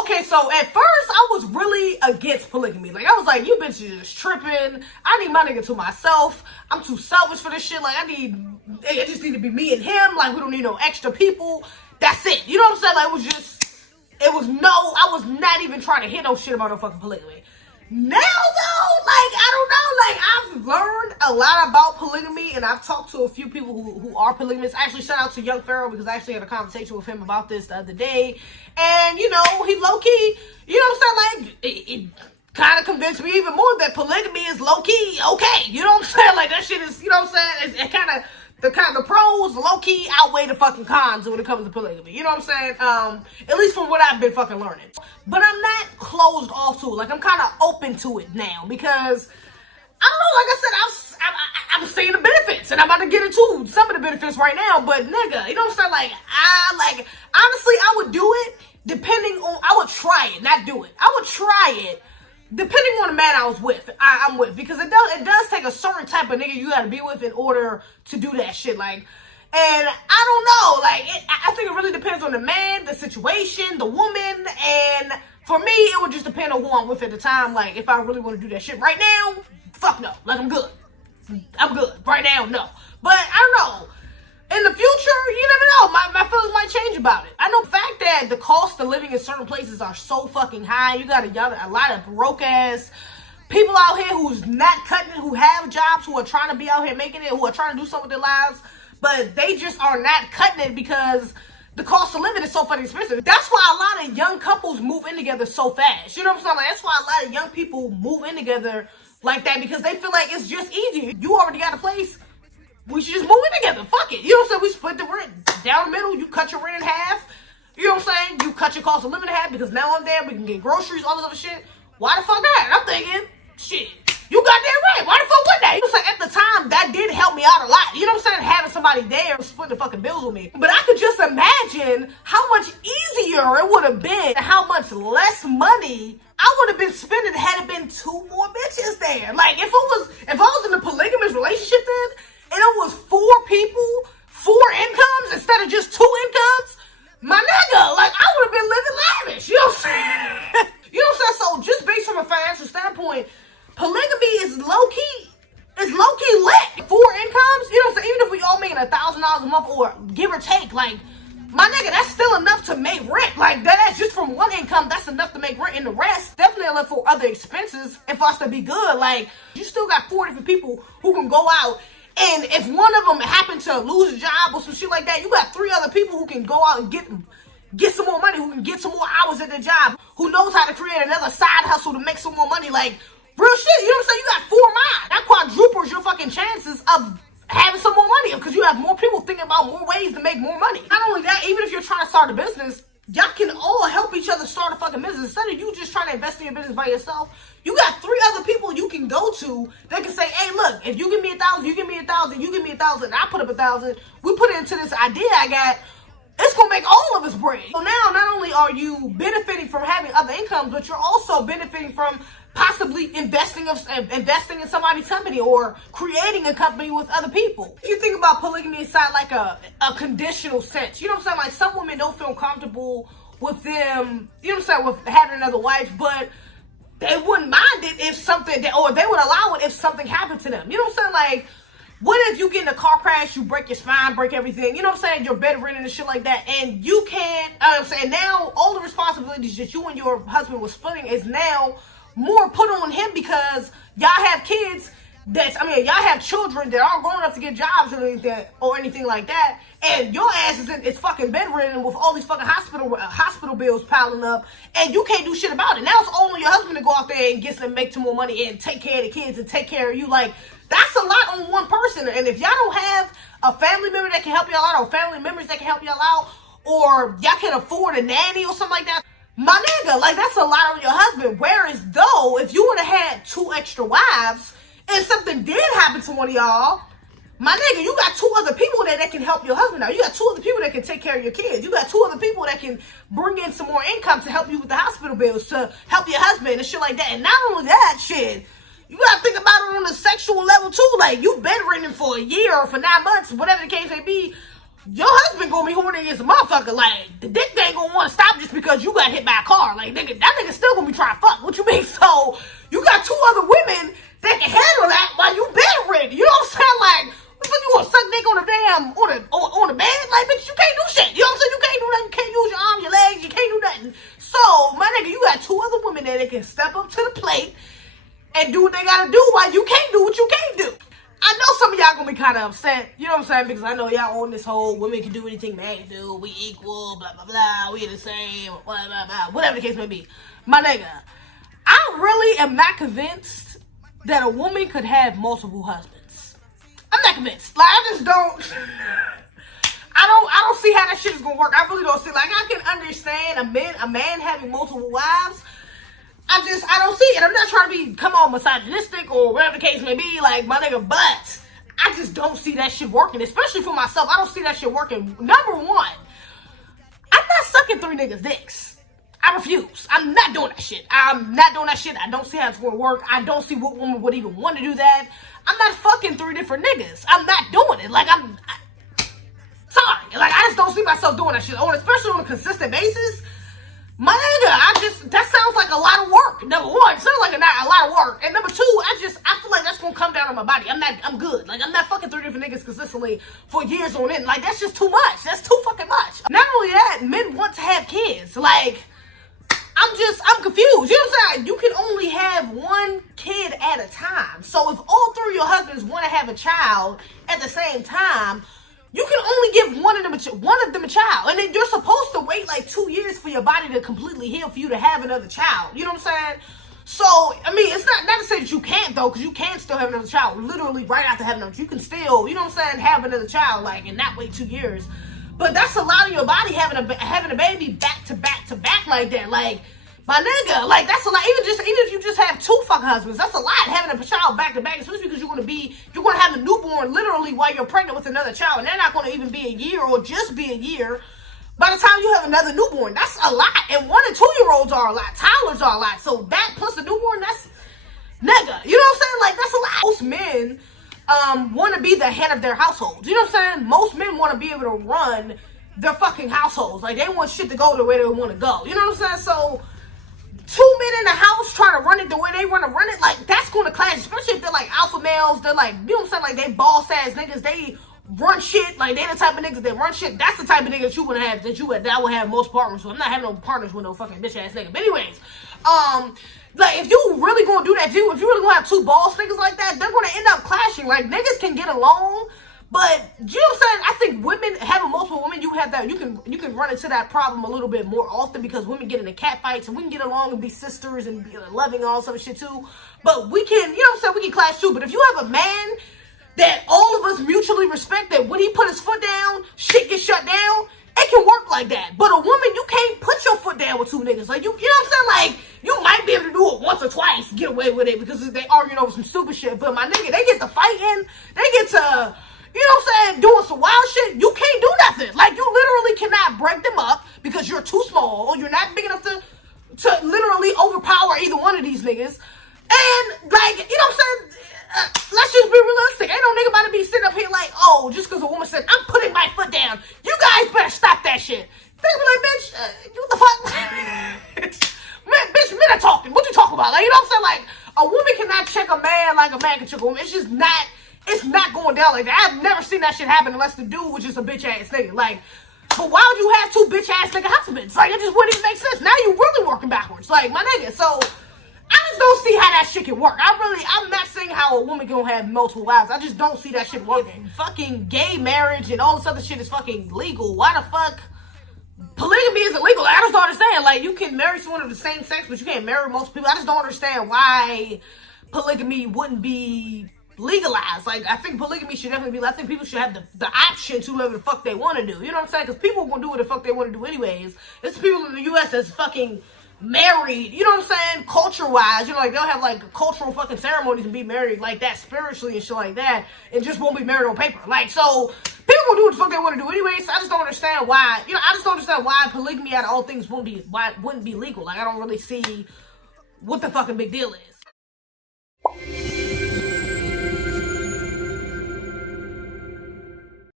Okay, so at first I was really against polygamy. Like, I was like, you bitches just tripping. I need my nigga to myself. I'm too selfish for this shit. Like, it just need to be me and him. Like, we don't need no extra people. That's it. You know what I'm saying? Like, I was not even trying to hear no shit about no fucking polygamy. Now, though, like, I don't know. Like, I've learned a lot about polygamy, and I've talked to a few people who are polygamists. Actually, shout out to Young Pharaoh, because I actually had a conversation with him about this the other day. And, you know, he low-key, you know what I'm saying? Like, it kind of convinced me even more that polygamy is low-key okay. You know what I'm saying? Like, that shit is, you know what I'm saying? It kind of... The pros low-key outweigh the fucking cons when it comes to polygamy. You know what I'm saying? At least from what I've been fucking learning. But I'm not closed off to it. Like, I'm kind of open to it now because, I don't know, like I said, I'm seeing the benefits, and I'm about to get into some of the benefits right now. But nigga, you know what I'm saying? Like, honestly, I would do it depending on, I would try it, not do it. I would try it depending on the man I'm with, because it does take a certain type of nigga you gotta be with in order to do that shit. Like, and I don't know, like, I think it really depends on the man, the situation, the woman, and for me, it would just depend on who I'm with at the time. Like, if I really want to do that shit right now, fuck no. Like, I'm good. Right now, no. But I don't know. In the future, you never know. My feelings might change about it. I know the fact that the cost of living in certain places are so fucking high. You got a lot of broke ass people out here who's not cutting it, who have jobs, who are trying to be out here making it, who are trying to do something with their lives, but they just are not cutting it because the cost of living is so fucking expensive. That's why a lot of young couples move in together so fast. You know what I'm saying? Like, that's why a lot of young people move in together like that, because they feel like it's just easier. You already got a place. We should just move in together. Fuck it. You know what I'm saying? We split the rent down the middle. You cut your rent in half. You know what I'm saying? You cut your cost of living in half because now I'm there. We can get groceries, all this other shit. Why the fuck not? I'm thinking, shit, you got that right. Why the fuck would that? You know what I'm saying? At the time, that did help me out a lot. You know what I'm saying? Having somebody there splitting the fucking bills with me. But I could just imagine how much easier it would have been and how much less money I would have been spending had it been two more bitches there. Like, if I was in a polygamous relationship then, and it was 4 people, 4 incomes instead of just 2 incomes, my nigga, like, I would have been living lavish. You know what I'm saying? You know what I'm saying? So just based from a financial standpoint, polygamy is low-key. It's low-key lit. 4 incomes, you know what I'm saying? Even if we all making $1,000 a month or give or take, like, my nigga, that's still enough to make rent. Like, that's just from one income, that's enough to make rent. And the rest, definitely enough for other expenses and for us to be good. Like, you still got 4 different people who can go out. And if one of them happened to lose a job or some shit like that, you got 3 other people who can go out and get some more money, who can get some more hours at their job, who knows how to create another side hustle to make some more money. Like, real shit, you know what I'm saying? You got 4 minds. That quadruples your fucking chances of having some more money because you have more people thinking about more ways to make more money. Not only that, even if you're trying to start a business, y'all can all help each other start a fucking business. Instead of you just trying to invest in your business by yourself, you got 3 other people you can go to that can say, hey, look, if you give me 1,000, you give me 1,000, you give me 1,000, I put up 1,000, we put it into this idea I got, it's gonna make all of us bread. So now, not only are you benefiting from having other incomes, but you're also benefiting from possibly investing in somebody's company or creating a company with other people. If you think about polygamy inside like a conditional sense, you know what I'm saying? Like, some women don't feel comfortable with them, you know what I'm saying, with having another wife, but they wouldn't mind it if something, or they would allow it if something happened to them. You know what I'm saying? Like, what if you get in a car crash, you break your spine, break everything, you know what I'm saying, you're bedridden and shit like that, and you can't, I'm saying, now all the responsibilities that you and your husband were splitting is now more put on him because y'all have kids y'all have children that aren't grown enough to get jobs or anything like that, and your ass is fucking bedridden with all these fucking hospital bills piling up, and you can't do shit about it. Now it's all on your husband to go out there and get some, make some more money and take care of the kids and take care of you. Like, that's a lot on one person. And if y'all don't have a family member that can help y'all out, or family members that can help y'all out, or y'all can afford a nanny or something like that, my nigga, like, that's a lot on your husband. Whereas though, if you would have had 2 extra wives, and something did happen to one of y'all, my nigga, you got 2 other people that can help your husband out. You got 2 other people that can take care of your kids. You got 2 other people that can bring in some more income to help you with the hospital bills, to help your husband and shit like that. And not only that, shit, you gotta think about it on a sexual level too. Like, you've been bedridden for a year or for 9 months, whatever the case may be. your husband gonna be horny as a motherfucker. Like, the dick ain't gonna want to stop just because you got hit by a car. Like, nigga, that nigga still gonna be trying to fuck. What you mean? So, you got two other women that can handle that while you bedridden. You know what I'm saying? Like, what the fuck you wanna suck dick on the damn, on the bed? Like, bitch, you can't do shit. You know what I'm saying? You can't do nothing. You can't use your arms, your legs. You can't do nothing. So, my nigga, you got two other women that can step up to the plate and do what they gotta do while you can't do what you can't do. I know some of y'all gonna be kind of upset, you know what I'm saying, because I know y'all on this whole women can do anything men can do, we equal, blah, blah, blah, we the same, blah, blah, blah, whatever the case may be. My nigga, I really am not convinced that a woman could have multiple husbands. I'm not convinced. Like, I just don't, I don't see how that shit is gonna work. I really don't see, like, I can understand a man having multiple wives. I don't see it. I'm not trying to be, come on, misogynistic or whatever the case may be, like, my nigga, but I just don't see that shit working, especially for myself. I don't see that shit working. Number one, I'm not sucking three niggas' dicks. I refuse. I'm not doing that shit. I'm not doing that shit. I don't see how it's gonna work. I don't see what woman would even want to do that. I'm not fucking three different niggas. I'm not doing it. Like, sorry. Like, I just don't see myself doing that shit, especially on a consistent basis. My nigga, that sounds like a lot of work. Number one, it sounds like a lot of work. And number two, I feel like that's gonna come down on my body. I'm good. Like, I'm not fucking three different niggas consistently for years on end. Like, that's just too much. That's too fucking much. Not only that, men want to have kids. Like, I'm confused. You know what I'm saying? You can only have one kid at a time. So if all three of your husbands want to have a child at the same time, you can only give one of them a child. And then you're supposed to wait like 2 years for your body to completely heal for you to have another child. You know what I'm saying? So, I mean, it's not to say that you can't, though, because you can still have another child. Literally, right after having another, you can still, you know what I'm saying, have another child, like, and not wait 2 years. But that's a lot of your body having a baby back to back to back like that. Like, my nigga, like, that's a lot. Even if you just have two fucking husbands, that's a lot, having a child back to back, especially because you're gonna have a newborn literally while you're pregnant with another child, and they're not gonna even be a year or just be a year by the time you have another newborn. That's a lot. And 1 and 2 year olds are a lot, toddlers are a lot. So that plus the newborn, that's nigga. You know what I'm saying? Like, that's a lot. Most men want to be the head of their households. You know what I'm saying? Most men want to be able to run their fucking households. Like, they want shit to go the way they want to go. You know what I'm saying? So 2 men in the house trying to run it the way they want to run it, like, that's going to clash, especially if they're like alpha males. They're like, you know what I'm saying, like, they boss ass niggas, they run shit, like, they the type of niggas that run shit. That's the type of niggas you would have, that I would have most partners with. I'm not having no partners with no fucking bitch ass nigga. But anyways, like, if you really gonna do that, if you really gonna have two boss niggas like that, they're gonna end up clashing. Like, niggas can get along, but you know what I'm saying? I think women, having multiple women, you can run into that problem a little bit more often, because women get into cat fights, and we can get along and be sisters and be loving and all some shit too. But we can, you know what I'm saying, we can clash too. But if you have a man that all of us mutually respect, that when he put his foot down, shit gets shut down, it can work like that. But a woman, you can't put your foot down with two niggas. Like, you know what I'm saying? Like, you might be able to do it once or twice, get away with it, because they arguing over some stupid shit. But my nigga, they get to fighting, they get to, you know what I'm saying, doing some wild shit. You can't do nothing. Like, you literally cannot break them up because you're too small, or you're not big enough to literally overpower either one of these niggas. And, like, you know what I'm saying? Let's just be realistic. Ain't no nigga about to be sitting up here like, oh, just because a woman said, I'm putting my foot down, you guys better stop that shit. They be like, bitch, what the fuck? Man, bitch, men are talking. What you talking about? Like, you know what I'm saying? Like, a woman cannot check a man like a man can check a woman. It's just not, it's not going down like that. I've never seen that shit happen unless the dude was just a bitch ass nigga. Like, but why would you have two bitch ass nigga husbands? Like, it just wouldn't even make sense. Now you really working backwards. Like, my nigga, so I just don't see how that shit can work. I'm not saying how a woman can have multiple wives. I just don't see that shit working. Fucking gay marriage and all this other shit is fucking legal. Why the fuck polygamy is illegal? Like, I just don't understand. Like, you can marry someone of the same sex, but you can't marry multiple people. I just don't understand why polygamy wouldn't be legalized. Like, I think polygamy should definitely be, I think people should have the option to do whatever the fuck they want to do. You know what I'm saying? Because people will do what the fuck they want to do anyways. It's people in the U.S. that's fucking married, you know what I'm saying, culture-wise, you know, like, they'll have, like, cultural fucking ceremonies and be married like that spiritually and shit like that, and just won't be married on paper. Like, so, people will do what the fuck they want to do anyway, so I just don't understand why, you know, I just don't understand why polygamy out of all things wouldn't be legal. Like, I don't really see what the fucking big deal is.